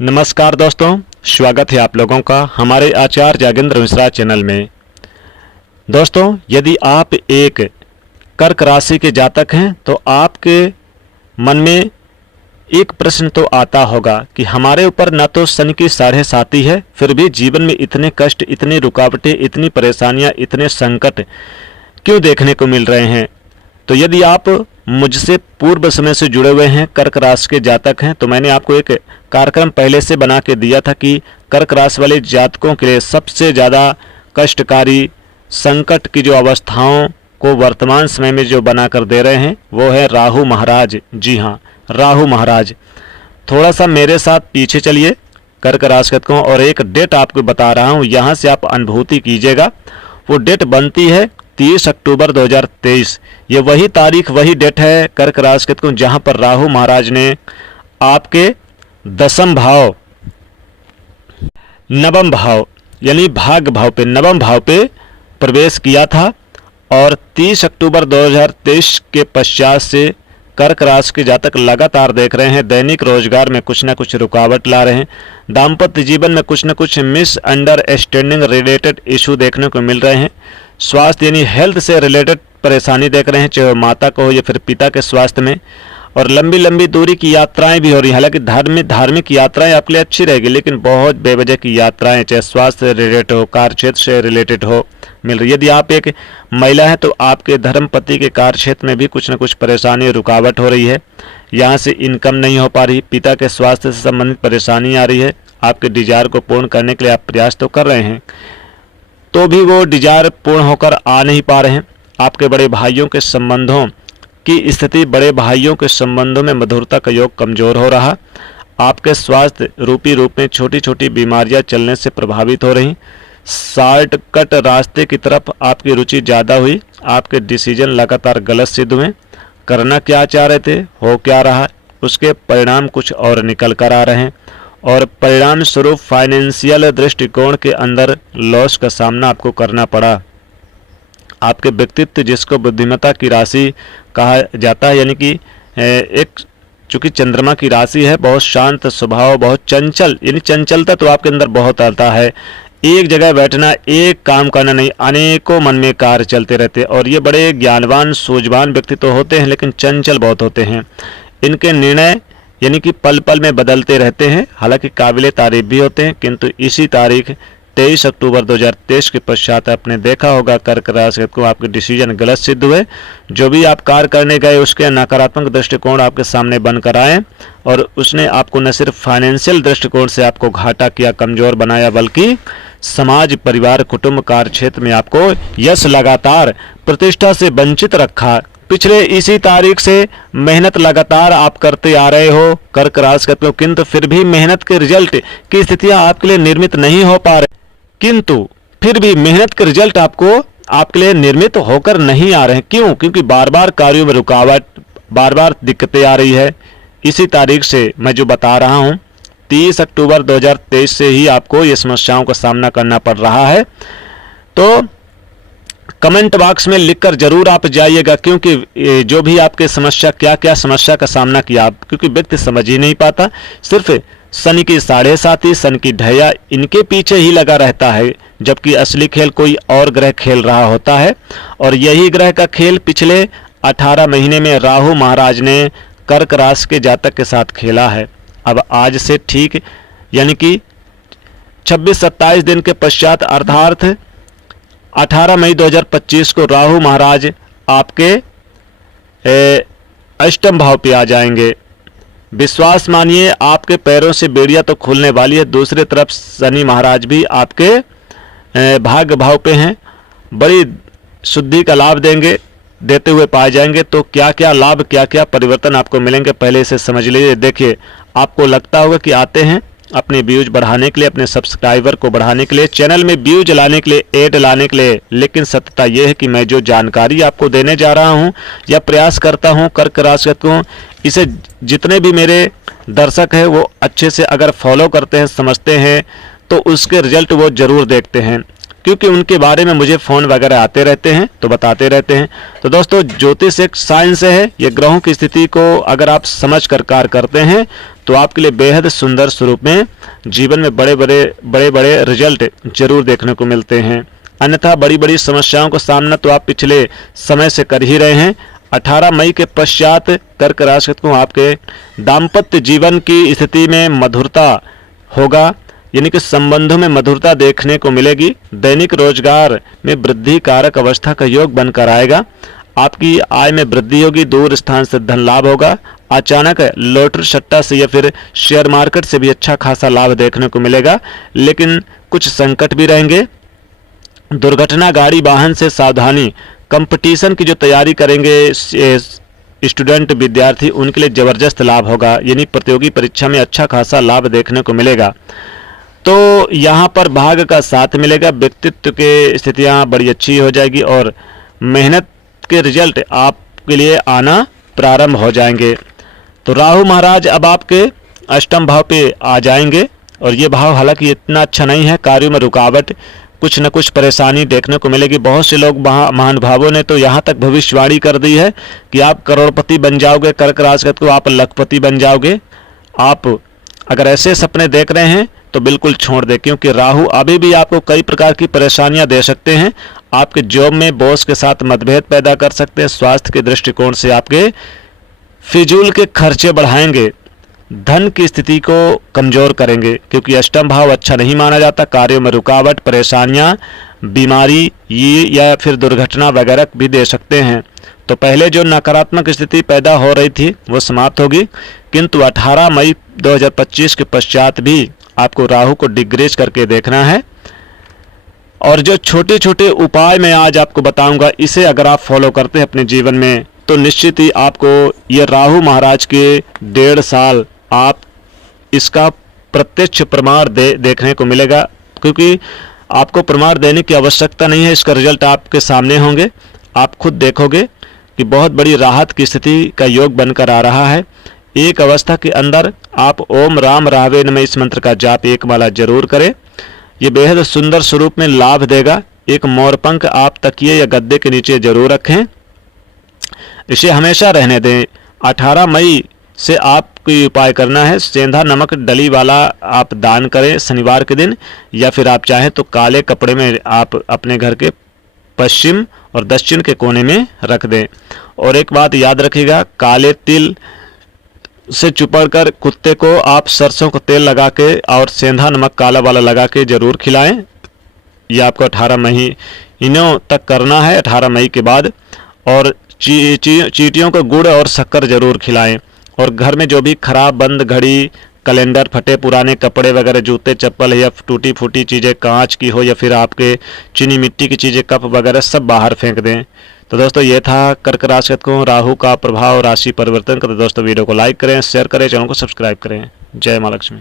नमस्कार दोस्तों, स्वागत है आप लोगों का हमारे आचार्य जागेंद्र मिश्रा चैनल में। दोस्तों, यदि आप एक कर्क राशि के जातक हैं तो आपके मन में एक प्रश्न तो आता होगा कि हमारे ऊपर न तो शनि की 7.5 है, फिर भी जीवन में इतने कष्ट, इतनी रुकावटें, इतनी परेशानियां, इतने संकट क्यों देखने को मिल रहे हैं। तो यदि आप मुझसे पूर्व समय से जुड़े हुए हैं, कर्क राशि के जातक हैं, तो मैंने आपको एक कार्यक्रम पहले से बना के दिया था कि कर्क राशि वाले जातकों के लिए सबसे ज़्यादा कष्टकारी संकट की जो अवस्थाओं को वर्तमान समय में जो बना कर दे रहे हैं वो है राहु महाराज। जी हाँ, राहु महाराज। थोड़ा सा मेरे साथ पीछे चलिए कर्क राशि जातकों, और एक डेट आपको बता रहा हूँ, यहाँ से आप अनुभूति कीजिएगा। वो डेट बनती है 30 अक्टूबर 2023। ये वही तारीख, वही डेट है कर्क राशि को जहां पर राहु महाराज ने आपके 10वें भाव, नवम भाव यानी भाग्य भाव पे, नवम भाव पे प्रवेश किया था। और 30 अक्टूबर 2023 के पश्चात से कर्क राशि के जातक लगातार देख रहे हैं दैनिक रोजगार में कुछ ना कुछ रुकावट ला रहे हैं, दाम्पत्य जीवन में कुछ ना कुछ मिसअंडरस्टैंडिंग रिलेटेड इशू देखने को मिल रहे हैं, स्वास्थ्य यानी हेल्थ से रिलेटेड परेशानी देख रहे हैं, चाहे माता को हो या फिर पिता के स्वास्थ्य में। और लंबी लंबी दूरी की यात्राएं भी हो रही हैं। हालांकि धार्मिक यात्राएं आपके लिए अच्छी रहेगी, लेकिन बहुत बेवजह की यात्राएं चाहे स्वास्थ्य से रिलेटेड हो, कार्य क्षेत्र से रिलेटेड हो, मिल रही। यदि आप एक महिला हैं तो आपके धर्मपति के कार्य क्षेत्र में भी कुछ न कुछ परेशानी, रुकावट हो रही है। यहाँ से इनकम नहीं हो पा रही, पिता के स्वास्थ्य से संबंधित परेशानी आ रही है। आपके डिजायर को पूर्ण करने के लिए आप प्रयास तो कर रहे हैं, तो भी वो डिजायर पूर्ण होकर आ नहीं पा रहे हैं। आपके बड़े भाइयों के संबंधों की स्थिति, बड़े भाइयों के संबंधों में मधुरता का योग कमजोर हो रहा। आपके स्वास्थ्य रूपी रूप में छोटी छोटी बीमारियां चलने से प्रभावित हो रही। शॉर्टकट रास्ते की तरफ आपकी रुचि ज़्यादा हुई। आपके डिसीजन लगातार गलत सिद्ध हुए। करना क्या चाह रहे थे, हो क्या रहा, उसके परिणाम कुछ और निकल कर आ रहे हैं। और परिणाम स्वरूप फाइनेंशियल दृष्टिकोण के अंदर लॉस का सामना आपको करना पड़ा। आपके व्यक्तित्व, जिसको बुद्धिमत्ता की राशि कहा जाता है, यानी कि एक चूंकि चंद्रमा की राशि है, बहुत शांत स्वभाव, बहुत चंचल, यानी चंचलता तो आपके अंदर बहुत आता है। एक जगह बैठना, एक काम करना नहीं, अनेकों मन में कार्य चलते रहते। और ये बड़े ज्ञानवान, सूझवान व्यक्ति तो होते हैं, लेकिन चंचल बहुत होते हैं। इनके निर्णय यानी कि पल पल में बदलते रहते हैं। हालांकि काबिले तारीफ भी होते हैं, किंतु इसी तारीख 23 अक्टूबर 2023 के पश्चात आपने देखा होगा कर्क राशि को आपके डिसीजन गलत सिद्ध हुए। जो भी आप कार्य करने गए उसके नकारात्मक दृष्टिकोण आपके सामने बनकर आए, और उसने आपको न सिर्फ फाइनेंशियल दृष्टिकोण से आपको घाटा किया, कमजोर बनाया, बल्कि समाज, परिवार, कुटुंब, कार्य क्षेत्र में आपको यश, लगातार प्रतिष्ठा से वंचित रखा। पिछले इसी तारीख से मेहनत लगातार आप करते आ रहे हो कर्क राशि को, किंतु फिर भी मेहनत के रिजल्ट की स्थितियां आपके लिए निर्मित नहीं हो पा रही। किंतु फिर भी मेहनत के रिजल्ट आपके लिए निर्मित होकर नहीं आ रहे हैं। क्यों? क्योंकि बार बार कार्यों में रुकावट, बार बार दिक्कतें आ रही है। इसी तारीख से मैं जो बता रहा हूं, 30 अक्टूबर 2023 से ही आपको ये समस्याओं का सामना करना पड़ रहा है। तो कमेंट बॉक्स में लिखकर जरूर आप जाइएगा, क्योंकि जो भी आपके समस्या, क्या क्या समस्या का सामना किया आप, क्योंकि व्यक्ति समझ ही नहीं पाता, सिर्फ शनि की 7.5, शनि की ढैया, इनके पीछे ही लगा रहता है, जबकि असली खेल कोई और ग्रह खेल रहा होता है। और यही ग्रह का खेल पिछले 18 महीने में राहु महाराज ने कर्क राशि के जातक के साथ खेला है। अब आज से ठीक यानी कि 26-27 दिन के पश्चात, अर्थात 18 मई 2025 को राहु महाराज आपके अष्टम भाव पे आ जाएंगे। विश्वास मानिए, आपके पैरों से बेड़ियां तो खुलने वाली है। दूसरी तरफ शनि महाराज भी आपके भाग्य भाव पे हैं, बड़ी शुद्धि का लाभ देते हुए पाए जाएंगे। तो क्या क्या लाभ, क्या क्या परिवर्तन आपको मिलेंगे, पहले इसे समझ लीजिए। देखिए, आपको लगता होगा कि आते हैं अपने व्यूज बढ़ाने के लिए, अपने सब्सक्राइबर को बढ़ाने के लिए, चैनल में व्यूज लाने के लिए, ऐड लाने के लिए, लेकिन सत्यता यह है कि मैं जो जानकारी आपको देने जा रहा हूं या प्रयास करता हूं कर्क राशि को, इसे जितने भी मेरे दर्शक हैं वो अच्छे से अगर फॉलो करते हैं, समझते हैं, तो उसके रिजल्ट वो जरूर देखते हैं। क्योंकि उनके बारे में मुझे फ़ोन वगैरह आते रहते हैं तो बताते रहते हैं। तो दोस्तों ज्योतिष एक साइंस है, ये ग्रहों की स्थिति को अगर आप समझ कर कार्य करते हैं तो आपके लिए बेहद सुंदर स्वरूप में जीवन में बड़े बड़े रिजल्ट जरूर देखने को मिलते हैं। अन्यथा बड़ी बड़ी समस्याओं का सामना तो आप पिछले समय से कर ही रहे हैं। 18 मई के पश्चात कर्क राशि को आपके दाम्पत्य जीवन की स्थिति में मधुरता होगा, यानी कि संबंधों में मधुरता देखने को मिलेगी। दैनिक रोजगार में वृद्धि कारक अवस्था का योग बनकर आएगा। आपकी आय में वृद्धि होगी, दूर स्थान से धन लाभ होगा। अचानक लॉटरी सट्टा से या फिर शेयर मार्केट से भी अच्छा खासा लाभ देखने को मिलेगा, लेकिन कुछ संकट भी रहेंगे। दुर्घटना, गाड़ी वाहन से सावधानी। कंपटीशन की जो तैयारी करेंगे स्टूडेंट विद्यार्थी, उनके लिए जबरदस्त लाभ होगा, यानी प्रतियोगी परीक्षा में अच्छा खासा लाभ देखने को मिलेगा। तो यहाँ पर भाग्य का साथ मिलेगा, व्यक्तित्व के स्थितियाँ बड़ी अच्छी हो जाएगी और मेहनत के रिजल्ट आपके लिए आना प्रारंभ हो जाएंगे। तो राहु महाराज अब आपके अष्टम भाव पे आ जाएंगे और ये भाव हालांकि इतना अच्छा नहीं है, कार्यों में रुकावट, कुछ न कुछ परेशानी देखने को मिलेगी। बहुत से लोग महानुभावों ने तो यहाँ तक भविष्यवाणी कर दी है कि आप करोड़पति बन जाओगे, कर्क राशि को आप लखपति बन जाओगे। आप अगर ऐसे सपने देख रहे हैं तो बिल्कुल छोड़ दें, क्योंकि राहु अभी भी आपको कई प्रकार की परेशानियां दे सकते हैं। आपके जॉब में बॉस के साथ मतभेद पैदा कर सकते हैं। स्वास्थ्य के दृष्टिकोण से आपके फिजूल के खर्चे बढ़ाएंगे, धन की स्थिति को कमजोर करेंगे, क्योंकि अष्टम भाव अच्छा नहीं माना जाता। कार्यों में रुकावट, परेशानियां, बीमारी ये या फिर दुर्घटना वगैरह भी दे सकते हैं। तो पहले जो नकारात्मक स्थिति पैदा हो रही थी वो समाप्त होगी, किंतु 18 मई 2025 के पश्चात भी आपको राहु को डिग्रेज करके देखना है। और जो छोटे छोटे उपाय मैं आज आपको बताऊंगा, इसे अगर आप फॉलो करते हैं अपने जीवन में तो निश्चित ही आपको ये राहु महाराज के 1.5 साल आप इसका प्रत्यक्ष प्रमाण देखने को मिलेगा, क्योंकि आपको प्रमाण देने की आवश्यकता नहीं है, इसका रिजल्ट आपके सामने होंगे। आप खुद देखोगे कि बहुत बड़ी राहत की स्थिति का योग बनकर आ रहा है। एक अवस्था के अंदर आप ओम राम रावे नमः इस मंत्र का जाप एक माला जरूर करें, ये बेहद सुंदर स्वरूप में लाभ देगा। एक मोरपंख आप तकिए या गद्दे के नीचे जरूर रखें, इसे हमेशा रहने दें। 18 मई से आपको उपाय करना है, सेंधा नमक डली वाला आप दान करें शनिवार के दिन, या फिर आप चाहें तो काले कपड़े में आप अपने घर के पश्चिम और दक्षिण के कोने में रख दें। और एक बात याद रखिएगा, काले तिल से चुपड़ कर कुत्ते को आप सरसों को तेल लगा के और सेंधा नमक काला वाला लगा के जरूर खिलाएं। ये आपको 18 महीनों तक करना है, 18 मई के बाद। और चींटियों को गुड़ और शक्कर जरूर खिलाएं। और घर में जो भी खराब बंद घड़ी, कैलेंडर, फटे पुराने कपड़े वगैरह, जूते चप्पल या टूटी फूटी चीज़ें कांच की हो या फिर आपके चीनी मिट्टी की चीज़ें, कप वगैरह सब बाहर फेंक दें। तो दोस्तों ये था कर्क राशि को राहु का प्रभाव, राशि परिवर्तन का। तो दोस्तों वीडियो को लाइक करें, शेयर करें, चैनल को सब्सक्राइब करें। जय माँ लक्ष्मी।